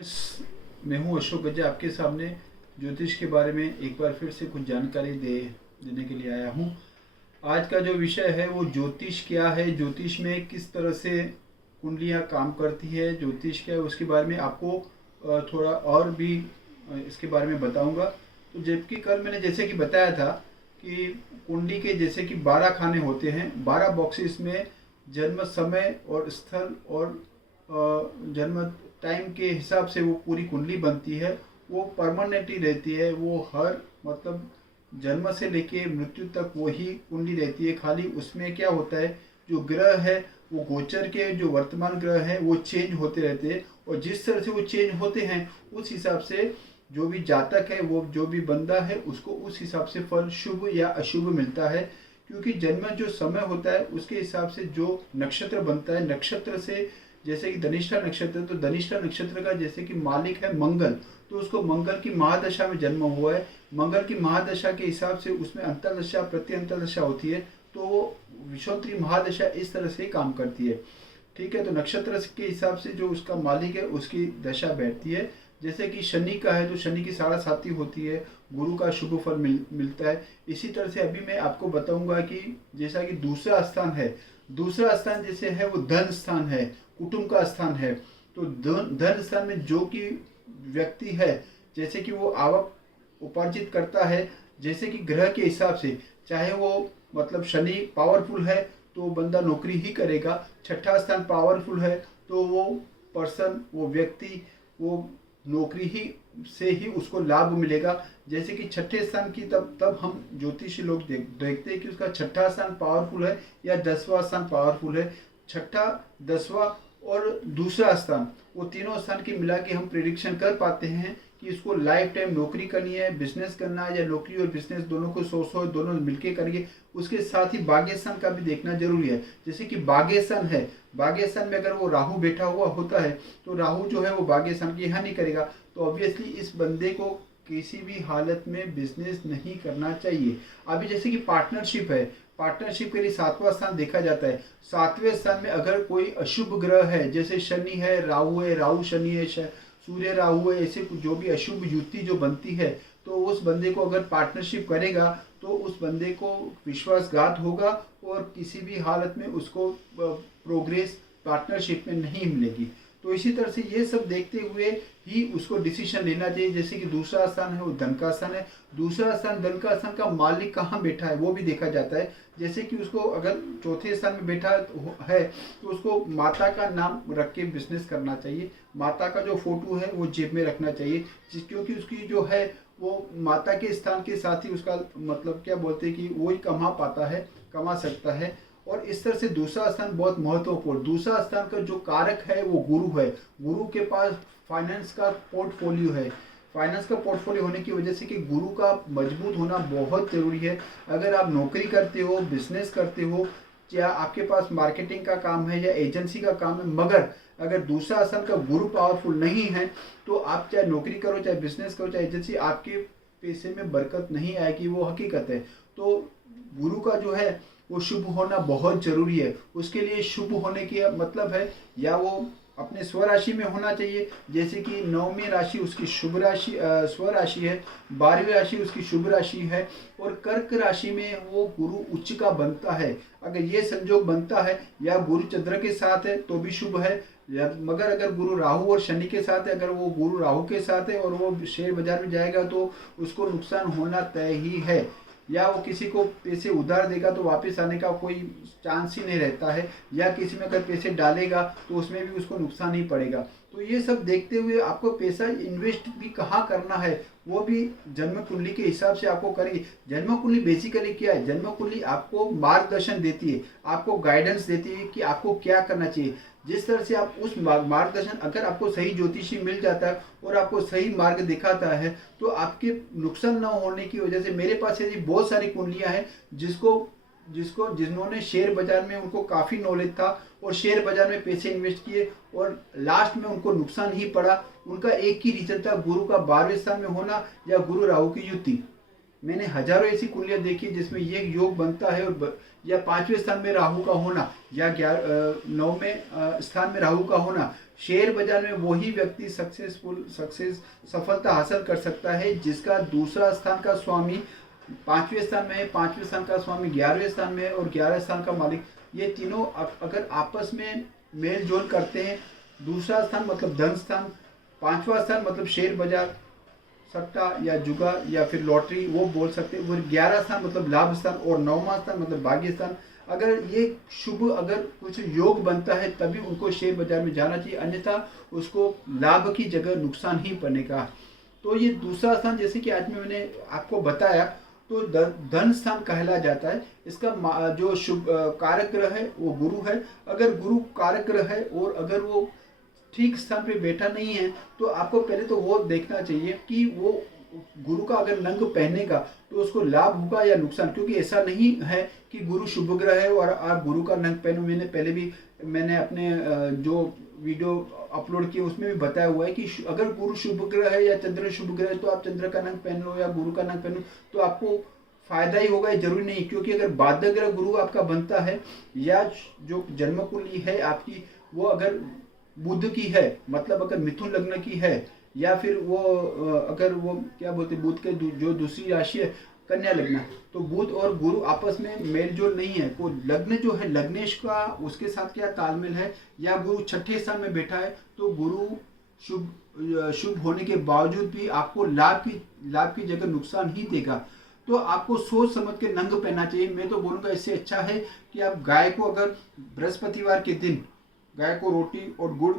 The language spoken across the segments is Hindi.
फ्रेंड्स, मैं हूं अशोक गजा आपके सामने ज्योतिष के बारे में एक बार फिर से कुछ जानकारी देने के लिए आया हूं। आज का जो विषय है वो ज्योतिष क्या है, ज्योतिष में किस तरह से कुंडलियां काम करती है, ज्योतिष क्या है उसके बारे में आपको थोड़ा और भी इसके बारे में बताऊंगा। तो जबकि कल मैंने जैसे कि बताया था कि कुंडली के जैसे कि 12 खाने होते हैं, 12 बॉक्सेस में जन्म समय और स्थल और जन्म टाइम के हिसाब से वो पूरी कुंडली बनती है। वो परमानेंटली रहती है, वो हर मतलब जन्म से लेके मृत्यु तक वही कुंडली रहती है। खाली उसमें क्या होता है, जो ग्रह है वो गोचर के जो वर्तमान ग्रह है वो चेंज होते रहते हैं, और जिस तरह से वो चेंज होते हैं उस हिसाब से जो भी जातक है, वो जो भी बंदा है, उसको उस हिसाब से फल शुभ या अशुभ मिलता है। क्योंकि जन्म जो समय होता है उसके हिसाब से जो नक्षत्र बनता है, नक्षत्र से जैसे कि धनिष्ठा नक्षत्र, तो धनिष्ठा नक्षत्र का जैसे कि मालिक है मंगल, तो उसको मंगल की महादशा में जन्म हुआ है। मंगल की महादशा के हिसाब से उसमें अंतर्दशा प्रति अंतर्दशा होती है, तो वो विषोत्तरी महादशा इस तरह से काम करती है। ठीक है, तो नक्षत्र के हिसाब से जो उसका मालिक है उसकी दशा बैठती है। जैसे कि शनि का है तो शनि की 7.5 होती है, गुरु का शुभ फल मिलता है। इसी तरह से अभी मैं आपको बताऊंगा कि जैसा कि दूसरा स्थान है, दूसरा स्थान जैसे है वो धन स्थान है, कुटुंब का स्थान है। तो धन स्थान में जो कि व्यक्ति है, जैसे कि वो आवक उपार्जित करता है, जैसे कि ग्रह के हिसाब से, चाहे वो मतलब शनि पावरफुल है तो बंदा नौकरी ही करेगा, छठा स्थान पावरफुल है तो वो पर्सन, वो व्यक्ति, वो नौकरी ही से ही उसको लाभ मिलेगा। जैसे कि छठे स्थान की तब हम ज्योतिषी लोग देखते हैं कि उसका छठा स्थान पावरफुल है या 10वां स्थान पावरफुल है। छठा, 10वां और दूसरा स्थान, वो तीनों स्थान की मिला के हम प्रिडिक्शन कर पाते हैं कि इसको लाइफ टाइम नौकरी करनी है, बिजनेस करना है, या नौकरी और बिजनेस दोनों को 100 दोनों मिलके करिए। उसके साथ ही भाग्य स्थान का भी देखना जरूरी है। जैसे कि भाग्य स्थान है, भाग्य स्थान में अगर वो राहु बैठा हुआ होता है तो राहु जो है वो भाग्य स्थान की हानि करेगा, तो ऑब्वियसली इस बंदे को किसी भी हालत में बिजनेस नहीं करना चाहिए। अभी जैसे कि पार्टनरशिप है, पार्टनरशिप के लिए 7वां स्थान देखा जाता है। 7वें स्थान में अगर कोई अशुभ ग्रह है, जैसे शनि है, राहु शनि है, सूर्य राहु है, ऐसे जो भी अशुभ युति जो बनती है, तो उस बंदे को अगर पार्टनरशिप करेगा तो उस बंदे को विश्वासघात होगा और किसी भी हालत में उसको प्रोग्रेस पार्टनरशिप में नहीं मिलेगी। तो इसी तरह से ये सब देखते हुए ही उसको डिसीजन लेना चाहिए। जैसे कि दूसरा स्थान है वो धन का स्थान है, दूसरा स्थान धन का स्थान का मालिक कहाँ बैठा है वो भी देखा जाता है। जैसे कि उसको अगर चौथे स्थान में बैठा है तो उसको माता का नाम रख के बिजनेस करना चाहिए, माता का जो फोटो है वो जेब में रखना चाहिए, क्योंकि उसकी जो है वो माता के स्थान के साथ ही उसका मतलब क्या बोलते हैं कि वही कमा पाता है, कमा सकता है। और इस तरह से दूसरा स्थान बहुत महत्वपूर्ण, दूसरा स्थान का जो कारक है वो गुरु है। गुरु के पास फाइनेंस का पोर्टफोलियो है, फाइनेंस का पोर्टफोलियो होने की वजह से कि गुरु का मजबूत होना बहुत जरूरी है। अगर आप नौकरी करते हो, बिजनेस करते हो, या आपके पास मार्केटिंग का काम है या एजेंसी का काम है, मगर अगर दूसरा स्थान का गुरु पावरफुल नहीं है तो आप चाहे नौकरी करो, चाहे बिजनेस करो, चाहे एजेंसी, आपके पैसे में बरकत नहीं आएगी, वो हकीकत है। तो गुरु का जो है वो शुभ होना बहुत जरूरी है। उसके लिए शुभ होने की मतलब है या वो अपने स्वराशि में होना चाहिए, जैसे कि 9वीं राशि उसकी शुभ राशि स्वराशि है, 12वीं राशि उसकी शुभ राशि है, और कर्क राशि में वो गुरु उच्च का बनता है। अगर ये संयोग बनता है या गुरु चंद्र के साथ है तो भी शुभ है, मगर अगर गुरु राहु और शनि के साथ है, अगर वो गुरु राहु के साथ है और वो शेयर बाजार में जाएगा तो उसको नुकसान होना तय ही है। या वो किसी को पैसे उधार देगा तो वापस आने का कोई चांस ही नहीं रहता है, या किसी में अगर पैसे डालेगा तो उसमें भी उसको नुकसान ही पड़ेगा। तो ये सब देखते हुए आपको पैसा इन्वेस्ट भी कहाँ करना है वो भी जन्म कुंडली के हिसाब से आपको करेंगे। जन्म कुंडली बेसिकली क्या है, जन्म कुंडली आपको मार्गदर्शन देती है, आपको गाइडेंस देती है कि आपको क्या करना चाहिए। जिस तरह से आप उस मार्गदर्शन, अगर आपको सही ज्योतिषी मिल जाता है और आपको सही मार्ग दिखाता है तो आपके नुकसान न होने की वजह से, मेरे पास ऐसी बहुत सारी कुंडलियां हैं जिन्होंने शेयर बाजार में उनको काफ़ी नॉलेज था और शेयर बाजार में पैसे इन्वेस्ट किए और लास्ट में उनको नुकसान ही पड़ा। उनका एक ही रीजन था, गुरु का 12वें स्थान में होना या गुरु राहु की युति। मैंने हजारों ऐसी कुंडलियां देखी जिसमें ये योग बनता है, और या 5वें स्थान में राहु का होना, या 9वें स्थान में राहु का होना, शेयर बाजार में वही व्यक्ति सफलता हासिल कर सकता है जिसका दूसरा स्थान का स्वामी 5वें स्थान में है, 5वें स्थान का स्वामी 11वें स्थान में है, और 11वें स्थान का मालिक, ये तीनों अगर आपस में मेल जोल करते हैं, दूसरा स्थान मतलब धन स्थान, 5वां स्थान मतलब शेयर बाजार, सट्टा या जुगा या फिर लॉटरी वो बोल सकते हैं, फिर 11 स्थान मतलब लाभ स्थान, और 9वां स्थान मतलब भाग्य स्थान। अगर ये शुभ अगर कुछ योग बनता है तभी उनको शेयर बाजार में जाना चाहिए, अन्यथा उसको लाभ की जगह नुकसान ही पड़ने का। तो ये दूसरा स्थान जैसे कि आज में मैंने आपको बताया तो धन स्थान कहला जाता है। इसका जो शुभ कारक ग्रह है वो गुरु है। अगर गुरु कारक ग्रह है और अगर वो ठीक स्थान पे बैठा नहीं है तो आपको पहले तो वो देखना चाहिए कि वो गुरु का अगर नंग पहनेगा तो उसको लाभ होगा या नुकसान, क्योंकि ऐसा नहीं है कि गुरु शुभ ग्रह है और आप गुरु का नंग पहनो। मैंने पहले भी मैंने अपने जो वीडियो अपलोड किए उसमें भी बताया हुआ है कि अगर गुरु शुभ ग्रह है या चंद्र शुभ ग्रह है तो आप चंद्र का नंग पहन लो या गुरु का नंग पहनो तो आपको फायदा ही होगा, जरूरी नहीं। क्योंकि अगर बाध्य ग्रह गुरु आपका बनता है या जो जन्म कुंडली है आपकी वो अगर बुध की है, मतलब अगर मिथुन लग्न की है, या फिर वो अगर वो क्या बोलते हैं बुध के जो दूसरी राशि है कन्या लग्न, तो बुध और गुरु आपस में मेल जोल नहीं है। तो लग्न जो है लग्नेश का उसके साथ क्या तालमेल है, या गुरु छठे स्थान में बैठा है तो गुरु शुभ होने के बावजूद भी आपको लाभ की जगह नुकसान ही देगा। तो आपको सोच समझ के नंग पहनना चाहिए। मैं तो बोलूँगा इससे अच्छा है कि आप गाय को अगर बृहस्पतिवार के दिन गाय को रोटी और गुड़,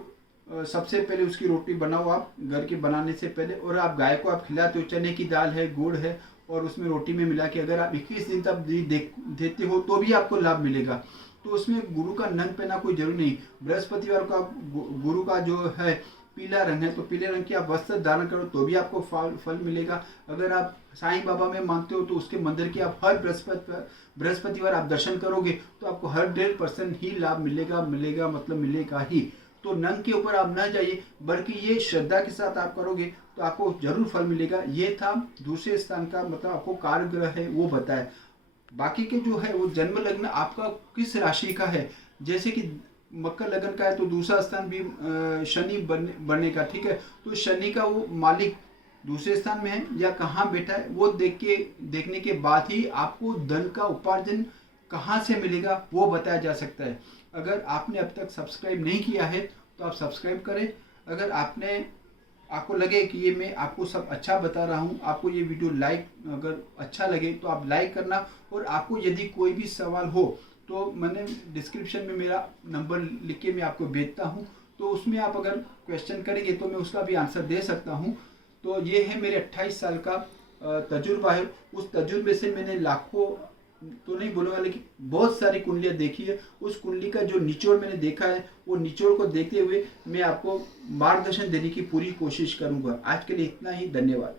सबसे पहले उसकी रोटी बनाओ आप घर के बनाने से पहले, और आप गाय को आप खिलाते हो, चने की दाल है, गुड़ है और उसमें रोटी में मिला के अगर आप 21 दिन तक देते हो तो भी आपको लाभ मिलेगा। तो उसमें गुरु का नंग पहना कोई जरूरी नहीं। बृहस्पतिवार को आप गुरु का जो है पीला रंग है तो पीले रंग के आप वस्त्र धारण करो तो भी आपको फल मिलेगा। अगर आप साईं बाबा में मानते हो तो उसके मंदिर के आप हर बृहस्पतिवार आप दर्शन करोगे तो आपको हर 100% ही लाभ मिलेगा मतलब मिलेगा ही। तो नंग के ऊपर आप न जाइए, बल्कि ये श्रद्धा के साथ आप करोगे तो आपको जरूर फल मिलेगा। ये था दूसरे स्थान का मतलब आपको कारक ग्रह है वो बताया। बाकी के जो है वो जन्म लग्न आपका किस राशि का है, जैसे कि मकर लग्न का है तो दूसरा स्थान भी शनि बनेगा, ठीक है। तो शनि का वो मालिक दूसरे स्थान में है या कहाँ बैठा है वो देखने के बाद ही आपको धन का उपार्जन कहाँ से मिलेगा वो बताया जा सकता है। अगर आपने अब तक सब्सक्राइब नहीं किया है तो आप सब्सक्राइब करें। अगर आपको लगे कि ये मैं आपको सब अच्छा बता रहा हूँ, आपको ये वीडियो अगर अच्छा लगे तो आप लाइक करना। और आपको यदि कोई भी सवाल हो तो मैंने डिस्क्रिप्शन में मेरा नंबर लिख के मैं आपको भेजता हूँ, तो उसमें आप अगर क्वेश्चन करेंगे तो मैं उसका भी आंसर दे सकता हूँ। तो ये है मेरे 28 साल का तजुर्बा है। उस तजुर्बे से मैंने लाखों तो नहीं बोलूँगा लेकिन बहुत सारी कुंडलियाँ देखी है। उस कुंडली का जो निचोड़ मैंने देखा है वो निचोड़ को देखते हुए मैं आपको मार्गदर्शन देने की पूरी कोशिश करूँगा। आज के लिए इतना ही, धन्यवाद।